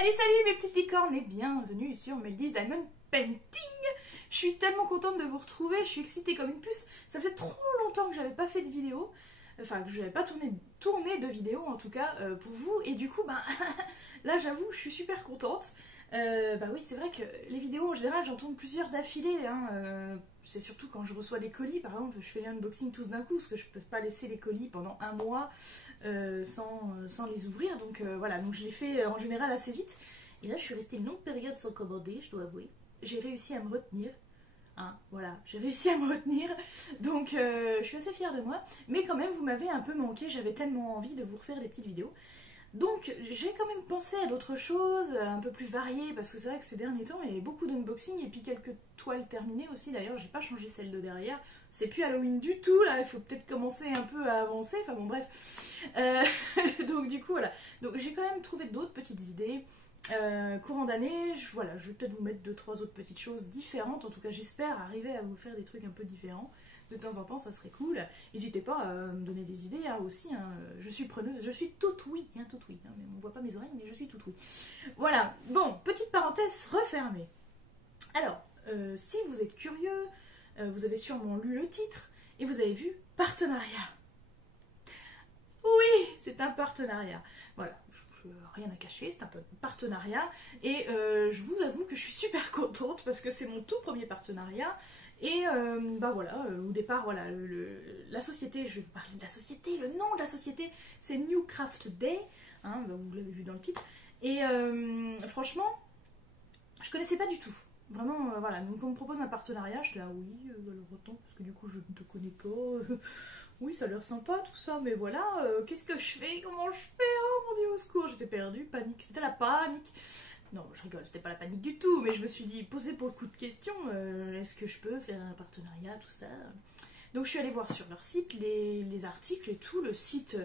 Salut salut mes petites licornes et bienvenue sur Meldy's Diamond Painting. Je suis tellement contente de vous retrouver, je suis excitée comme une puce. Ça faisait trop longtemps que j'avais pas fait de vidéo, enfin que je n'avais pas tourné de vidéo en tout cas pour vous. Et du coup là j'avoue je suis super contente. Oui c'est vrai que les vidéos en général j'en tourne plusieurs d'affilée hein, c'est surtout quand je reçois des colis par exemple, je fais les unboxings tous d'un coup parce que je peux pas laisser les colis pendant un mois sans les ouvrir, donc voilà, donc je les fais en général assez vite. Et là je suis restée une longue période sans commander, je dois avouer. J'ai réussi à me retenir, hein, voilà, j'ai réussi à me retenir, donc je suis assez fière de moi, mais quand même vous m'avez un peu manqué, j'avais tellement envie de vous refaire des petites vidéos. Donc j'ai quand même pensé à d'autres choses, un peu plus variées, parce que c'est vrai que ces derniers temps il y avait beaucoup d'unboxing et puis quelques toiles terminées aussi. D'ailleurs j'ai pas changé celle de derrière, c'est plus Halloween du tout là, il faut peut-être commencer un peu à avancer, enfin bon bref. Donc du coup voilà, donc j'ai quand même trouvé d'autres petites idées. Courant d'année, voilà, je vais peut-être vous mettre 2-3 autres petites choses différentes, en tout cas j'espère arriver à vous faire des trucs un peu différents. De temps en temps ça serait cool, n'hésitez pas à me donner des idées hein, aussi, hein. Je suis preneuse, je suis toute oui, hein, mais on voit pas mes oreilles mais je suis toute oui. Voilà, bon, petite parenthèse refermée. Alors, si vous êtes curieux, vous avez sûrement lu le titre et vous avez vu partenariat. Oui, c'est un partenariat, voilà. Rien à cacher, c'est un peu partenariat et je vous avoue que je suis super contente parce que c'est mon tout premier partenariat et voilà, au départ voilà, la société, je vais vous parler de la société, le nom de la société c'est New Craft Day, hein, vous l'avez vu dans le titre et franchement je connaissais pas du tout. Vraiment, voilà, donc on me propose un partenariat, je dis ah oui, alors autant, parce que du coup je ne te connais pas, oui ça a l'air sympa tout ça, mais voilà, qu'est-ce que je fais, comment je fais, oh mon dieu au secours, j'étais perdue, panique, c'était la panique. Non je rigole, c'était pas la panique du tout, mais je me suis dit, posé beaucoup de questions, est-ce que je peux faire un partenariat, tout ça. Donc je suis allée voir sur leur site les articles et tout, le site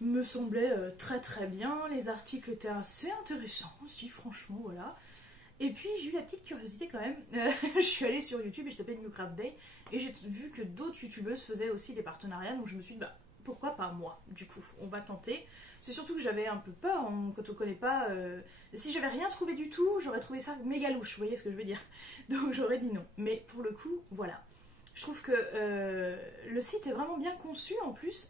me semblait très très bien, les articles étaient assez intéressants aussi, franchement, voilà. Et puis j'ai eu la petite curiosité quand même, je suis allée sur YouTube et je tapais New Craft Day et j'ai vu que d'autres youtubeuses faisaient aussi des partenariats, donc je me suis dit bah pourquoi pas moi, du coup on va tenter. C'est surtout que j'avais un peu peur quand on connaît pas, si j'avais rien trouvé du tout j'aurais trouvé ça méga louche, vous voyez ce que je veux dire, donc j'aurais dit non, mais pour le coup voilà, je trouve que le site est vraiment bien conçu en plus.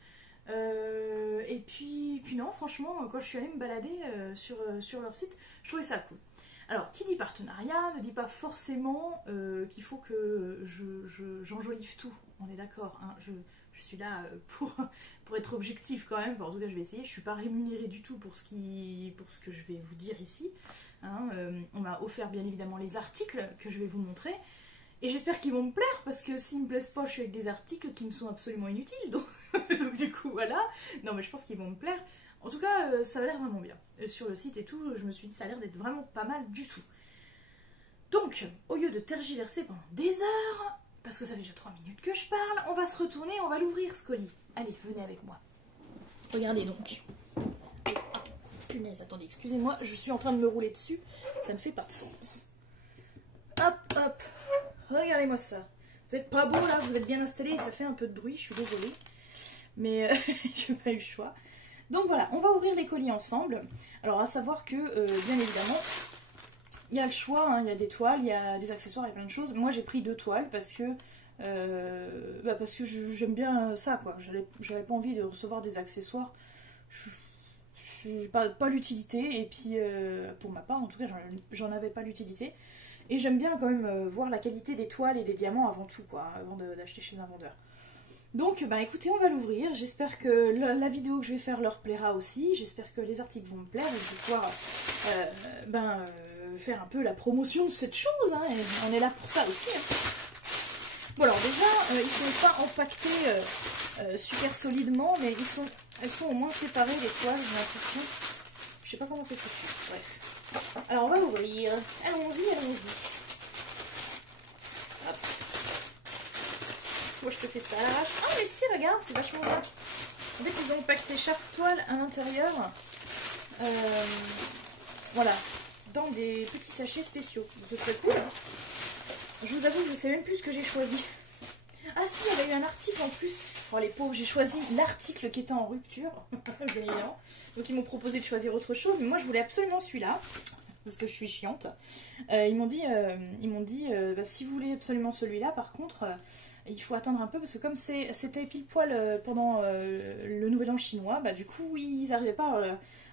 Et puis non franchement quand je suis allée me balader sur leur site je trouvais ça cool. Alors, qui dit partenariat ne dit pas forcément qu'il faut que j'enjolive tout, on est d'accord, hein, je suis là pour être objectif quand même, enfin, en tout cas je vais essayer, je ne suis pas rémunérée du tout pour ce que je vais vous dire ici, hein, on m'a offert bien évidemment les articles que je vais vous montrer, et j'espère qu'ils vont me plaire, parce que s'ils ne me plaisent pas, je suis avec des articles qui me sont absolument inutiles, donc du coup voilà, non mais je pense qu'ils vont me plaire. En tout cas, ça a l'air vraiment bien. Sur le site et tout, je me suis dit ça a l'air d'être vraiment pas mal du tout. Donc, au lieu de tergiverser pendant des heures, parce que ça fait déjà 3 minutes que je parle, on va se retourner, on va l'ouvrir ce colis. Allez, venez avec moi. Regardez donc. Allez, ah, punaise, attendez, excusez-moi, je suis en train de me rouler dessus, ça ne fait pas de sens. Hop, hop, regardez-moi ça. Vous êtes pas beau là, vous êtes bien installés et ça fait un peu de bruit, je suis désolée. Mais j'ai pas eu le choix. Donc voilà, on va ouvrir les colis ensemble. Alors à savoir que, bien évidemment, il y a le choix, hein, il y a des toiles, il y a des accessoires, il y a plein de choses. Moi j'ai pris 2 toiles parce que j'aime bien ça, quoi. J'avais pas envie de recevoir des accessoires. Pas l'utilité, et puis pour ma part, en tout cas, j'en avais pas l'utilité. Et j'aime bien quand même voir la qualité des toiles et des diamants avant tout, quoi, avant d'acheter chez un vendeur. Donc écoutez, on va l'ouvrir, j'espère que la vidéo que je vais faire leur plaira aussi, j'espère que les articles vont me plaire et je vais pouvoir faire un peu la promotion de cette chose, hein, et on est là pour ça aussi. Hein. Bon alors déjà, ils sont pas empaquetés super solidement, mais elles sont au moins séparées les toiles, j'ai l'impression. Je sais pas comment c'est foutu, bref. Alors on va ouvrir, allons-y, allons-y. Hop. Moi je te fais ça. Ah mais si, regarde, c'est vachement bien. En fait ils ont empaqueté chaque toile à l'intérieur. Voilà, dans des petits sachets spéciaux. C'est très cool. Hein. Je vous avoue que je sais même plus ce que j'ai choisi. Ah si, il y avait eu un article en plus. Oh les pauvres, j'ai choisi l'article qui était en rupture. Bien évidemment. Donc ils m'ont proposé de choisir autre chose, mais moi je voulais absolument celui-là. parce que je suis chiante. Ils m'ont dit, bah, si vous voulez absolument celui-là, par contre, il faut attendre un peu, parce que comme c'était pile poil pendant le Nouvel An chinois, bah, du coup, ils n'arrivaient pas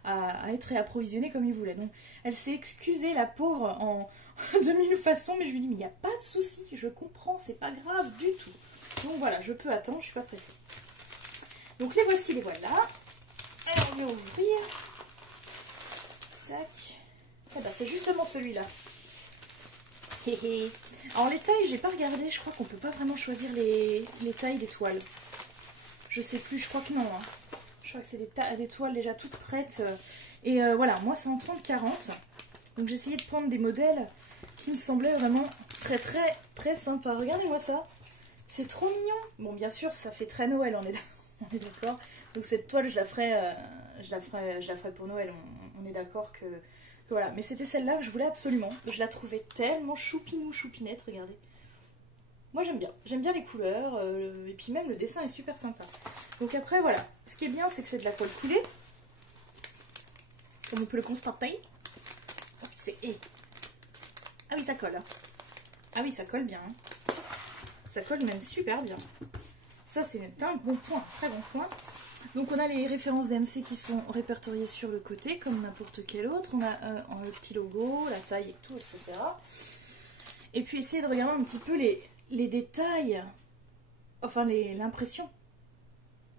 à être réapprovisionnés comme ils voulaient. Donc, elle s'est excusée, la pauvre, en de mille façons, mais je lui dis, mais il n'y a pas de souci, je comprends, c'est pas grave du tout. Donc voilà, je peux attendre, je suis pas pressée. Donc les voici, les voilà. Alors, on va ouvrir. Tac. Ah bah, c'est justement celui-là. Alors les tailles, j'ai pas regardé, je crois qu'on peut pas vraiment choisir les tailles des toiles. Je sais plus, je crois que non. Hein. Je crois que c'est des toiles déjà toutes prêtes. Et voilà, moi c'est en 30-40. Donc j'ai essayé de prendre des modèles qui me semblaient vraiment très très très sympas. Regardez-moi ça. C'est trop mignon. Bon, bien sûr, ça fait très Noël, on est d'accord. Donc cette toile, je la ferai pour Noël. On est d'accord que voilà. Mais c'était celle-là que je voulais absolument. Je la trouvais tellement choupinou, choupinette, regardez. Moi, j'aime bien les couleurs. Et puis même, le dessin est super sympa. Donc après, voilà. Ce qui est bien, c'est que c'est de la colle coulée. Comme on peut le constater. Ah oui, ça colle. Ah oui, ça colle bien. Ça colle même super bien. Ça, c'est un bon point, très bon point. Donc, on a les références DMC qui sont répertoriées sur le côté, comme n'importe quel autre. On a le petit logo, la taille et tout, etc. Et puis, essayer de regarder un petit peu les détails. Enfin, l'impression.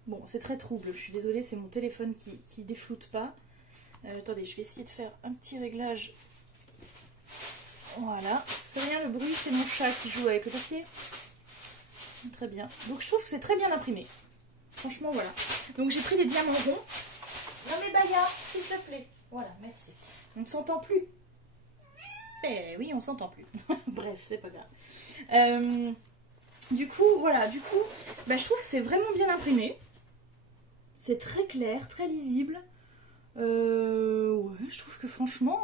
Bon, c'est très trouble. Je suis désolée, c'est mon téléphone qui défloute pas. Attendez, je vais essayer de faire un petit réglage. Voilà. C'est rien, le bruit, c'est mon chat qui joue avec le papier. Très bien. Donc je trouve que c'est très bien imprimé. Franchement, voilà. Donc j'ai pris des diamants ronds. Non mais Baya, s'il te plaît. Voilà, merci. On ne s'entend plus. Eh oui, on s'entend plus. Bref, c'est pas grave. Du coup, voilà. Du coup, bah, je trouve que c'est vraiment bien imprimé. C'est très clair, très lisible. Ouais, je trouve que franchement,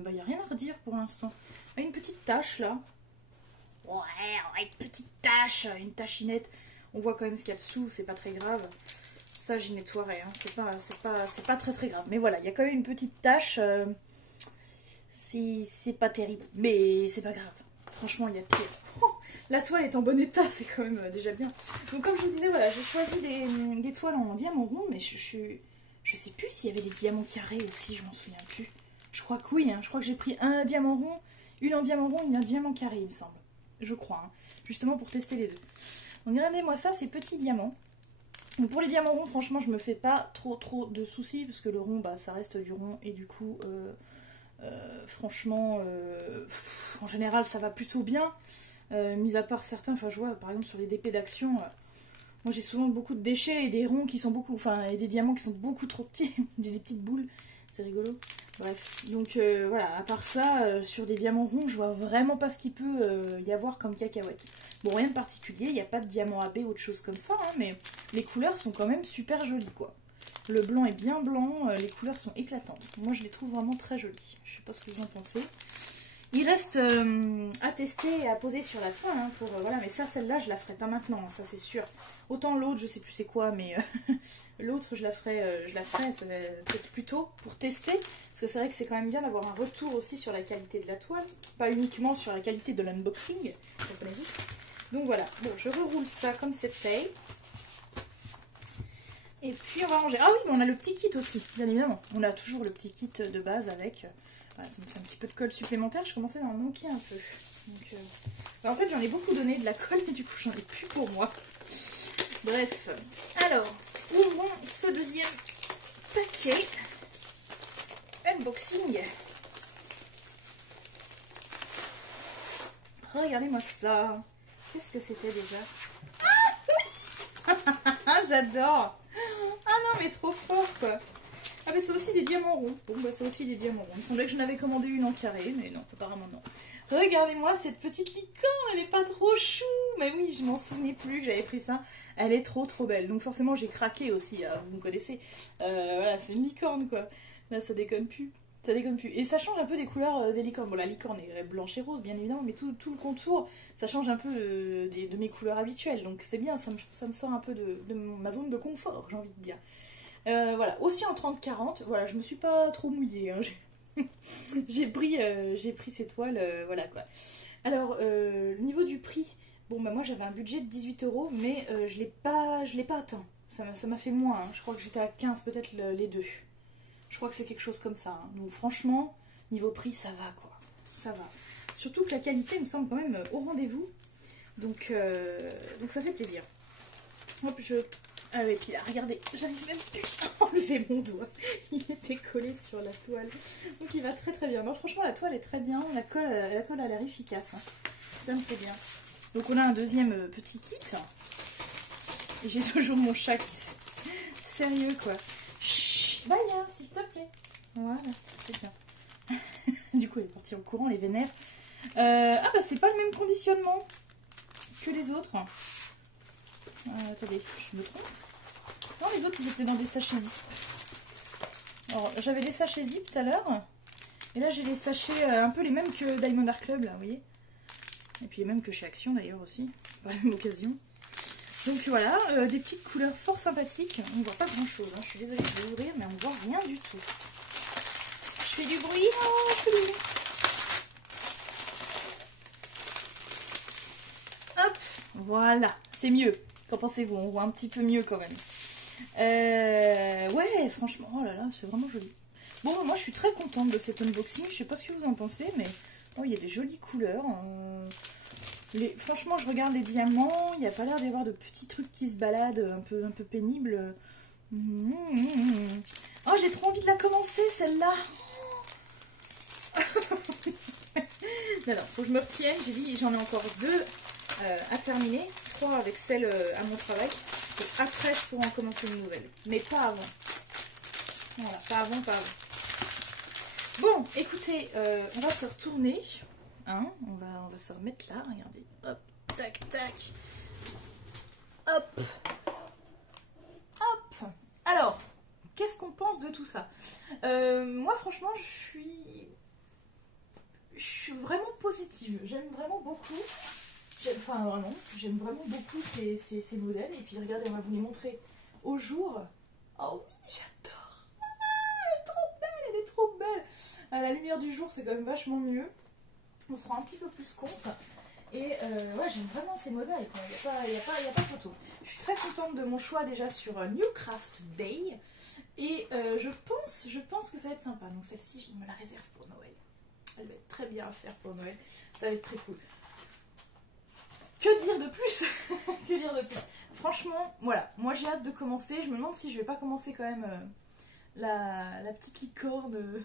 bah, y a rien à redire pour l'instant. Une petite tache là. Ouais, une petite tache, une tachinette. On voit quand même ce qu'il y a dessous, c'est pas très grave. Ça, j'y nettoierai, hein. C'est pas très très grave. Mais voilà, il y a quand même une petite tache. C'est pas terrible, mais c'est pas grave. Franchement, il y a pire. Oh, la toile est en bon état, c'est quand même déjà bien. Donc comme je vous disais, voilà, j'ai choisi des toiles en diamant rond, mais je sais plus s'il y avait des diamants carrés aussi, je m'en souviens plus. Je crois que oui, hein. Je crois que j'ai pris un diamant rond, une en diamant rond, une en diamant carré, il me semble. Je crois, hein. Justement pour tester les deux. Donc regardez-moi ça, ces petits diamants. Donc pour les diamants ronds, franchement, je me fais pas trop de soucis, parce que le rond, bah, ça reste du rond, et du coup, franchement, en général, ça va plutôt bien. Mis à part certains, enfin je vois par exemple sur les DP d'action, moi j'ai souvent beaucoup de déchets et des ronds qui sont beaucoup, enfin et des diamants qui sont beaucoup trop petits, des petites boules, c'est rigolo. Bref, donc voilà, à part ça, sur des diamants ronds, je vois vraiment pas ce qu'il peut y avoir comme cacahuètes. Bon, rien de particulier, il n'y a pas de diamant AB ou autre chose comme ça, hein, mais les couleurs sont quand même super jolies, quoi. Le blanc est bien blanc, les couleurs sont éclatantes. Moi, je les trouve vraiment très jolies. Je sais pas ce que vous en pensez. Il reste à tester et à poser sur la toile, hein, pour voilà. Mais ça, celle-là, je la ferai pas maintenant, hein, ça c'est sûr. Autant l'autre, je sais plus c'est quoi, mais l'autre, je la ferai peut-être plus tôt pour tester, parce que c'est vrai que c'est quand même bien d'avoir un retour aussi sur la qualité de la toile, pas uniquement sur la qualité de l'unboxing, comprenez-vous. Donc voilà. Bon, je reroule ça comme c'était. Et puis on va ranger. Ah oui, mais on a le petit kit aussi, bien évidemment. On a toujours le petit kit de base avec. Voilà, ça me fait un petit peu de colle supplémentaire. Je commençais à en manquer un peu. Donc, bah, en fait, j'en ai beaucoup donné de la colle, mais du coup, j'en ai plus pour moi. Bref. Alors, ouvrons ce deuxième paquet. Unboxing. Regardez-moi ça. Qu'est-ce que c'était déjà? Ah, j'adore. Ah non, mais trop fort, quoi. Ah, mais c'est aussi des diamants ronds. Bon, bah, c'est aussi des diamants ronds. Il me semblait que je n'avais commandé une en carré, mais non, apparemment non. Regardez-moi cette petite licorne, elle est pas trop chou. Mais oui, je m'en souvenais plus que j'avais pris ça. Elle est trop belle. Donc forcément, j'ai craqué aussi, hein, vous me connaissez. Voilà, c'est une licorne, quoi. Là, ça déconne plus. Ça déconne plus. Et ça change un peu des couleurs des licornes. Bon, la licorne est blanche et rose, bien évidemment, mais tout le contour, ça change un peu de mes couleurs habituelles. Donc c'est bien, ça me sort un peu de ma zone de confort, j'ai envie de dire. Voilà, aussi en 30-40, voilà, je me suis pas trop mouillée. Hein. j'ai pris ces toiles, voilà quoi. Alors, le niveau du prix, bon bah moi j'avais un budget de 18 €, mais je l'ai pas atteint. Ça m'a fait moins, hein. Je crois que j'étais à 15 peut-être les deux. Je crois que c'est quelque chose comme ça, hein. Donc franchement, niveau prix, ça va quoi. Ça va. Surtout que la qualité me semble quand même au rendez-vous. Donc ça fait plaisir. Hop, ah oui, puis là, regardez, j'arrive même plus à enlever mon doigt. Il était collé sur la toile. Donc il va très très bien. Moi franchement, la toile est très bien. La colle a l'air efficace, hein. Ça me plaît bien. Donc on a un deuxième petit kit. Et j'ai toujours mon chat qui se... Sérieux quoi. Chut, Maya, s'il te plaît. Voilà, c'est bien. Du coup, elle est partie en courant, les vénères. Ah bah c'est pas le même conditionnement que les autres. Attendez, je me trompe. Non, les autres ils étaient dans des sachets zip. Alors j'avais des sachets zip tout à l'heure. Et là j'ai les sachets un peu les mêmes que Diamond Art Club là, vous voyez. Et puis les mêmes que chez Action d'ailleurs aussi, par la même occasion. Donc voilà, des petites couleurs fort sympathiques. On ne voit pas grand chose, hein. Je suis désolée, je vais ouvrir, mais on ne voit rien du tout. Je fais du bruit, oh, je fais du bruit. Hop, voilà, c'est mieux. Qu'en pensez-vous? On voit un petit peu mieux quand même. Ouais, franchement, oh là là, c'est vraiment joli. Bon, moi je suis très contente de cet unboxing. Je sais pas ce que vous en pensez, mais oh, il y a des jolies couleurs. Franchement, je regarde les diamants. Il n'y a pas l'air d'y avoir de petits trucs qui se baladent un peu pénibles. Oh, j'ai trop envie de la commencer celle-là. Non, faut que je me retienne. J'ai dit, j'en ai encore 2 à terminer. 3 avec celle à mon travail. Et après, je pourrai en commencer une nouvelle. Mais pas avant. Voilà, pas avant, pas avant. Bon, écoutez, on va se retourner. Hein, on va se remettre là, regardez. Hop, tac, tac. Hop. Hop. Alors, qu'est-ce qu'on pense de tout ça? Moi, franchement, je suis vraiment positive. J'aime vraiment beaucoup. Enfin, vraiment, j'aime vraiment beaucoup ces modèles. Et puis, regardez, on va vous les montrer au jour. Oh oui, j'adore. Ah, elle est trop belle, elle est trop belle. À la lumière du jour, c'est quand même vachement mieux. On se rend un petit peu plus compte. Et ouais, j'aime vraiment ces modèles. Il n'y a pas photo. Je suis très contente de mon choix déjà sur New Craft Day. Et je pense que ça va être sympa. Donc celle-ci, je me la réserve pour Noël. Elle va être très bien à faire pour Noël. Ça va être très cool. Que dire de plus? Que dire de plus? Franchement, voilà. Moi, j'ai hâte de commencer. Je me demande si je vais pas commencer quand même la petite licorne.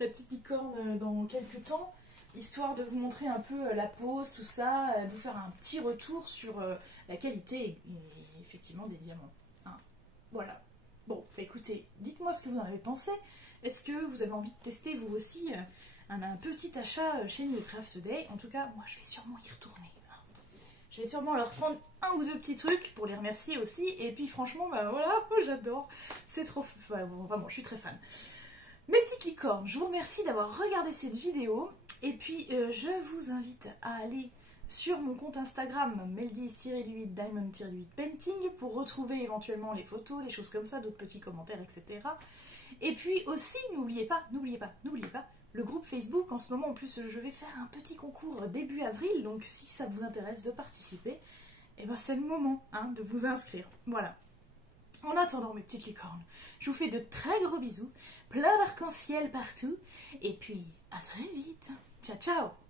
La petite licorne dans quelques temps. Histoire de vous montrer un peu la pose, tout ça, de vous faire un petit retour sur la qualité et effectivement des diamants. Hein. Voilà. Bon, bah écoutez, dites-moi ce que vous en avez pensé. Est-ce que vous avez envie de tester vous aussi un petit achat chez New Craft Day? En tout cas, moi je vais sûrement y retourner. Hein. Je vais sûrement leur prendre 1 ou 2 petits trucs pour les remercier aussi. Et puis franchement, bah voilà, j'adore. C'est trop... Enfin, bon, vraiment, je suis très fan. Mes petites licornes, je vous remercie d'avoir regardé cette vidéo. Et puis, je vous invite à aller sur mon compte Instagram, Meldis-8 Diamond-8 Painting, pour retrouver éventuellement les photos, les choses comme ça, d'autres petits commentaires, etc. Et puis aussi, n'oubliez pas, le groupe Facebook. En ce moment, en plus, je vais faire un petit concours début avril. Donc, si ça vous intéresse de participer, eh ben, c'est le moment hein, de vous inscrire. Voilà. En attendant, mes petites licornes, je vous fais de très gros bisous, plein d'arc-en-ciel partout, et puis à très vite. Ciao, ciao!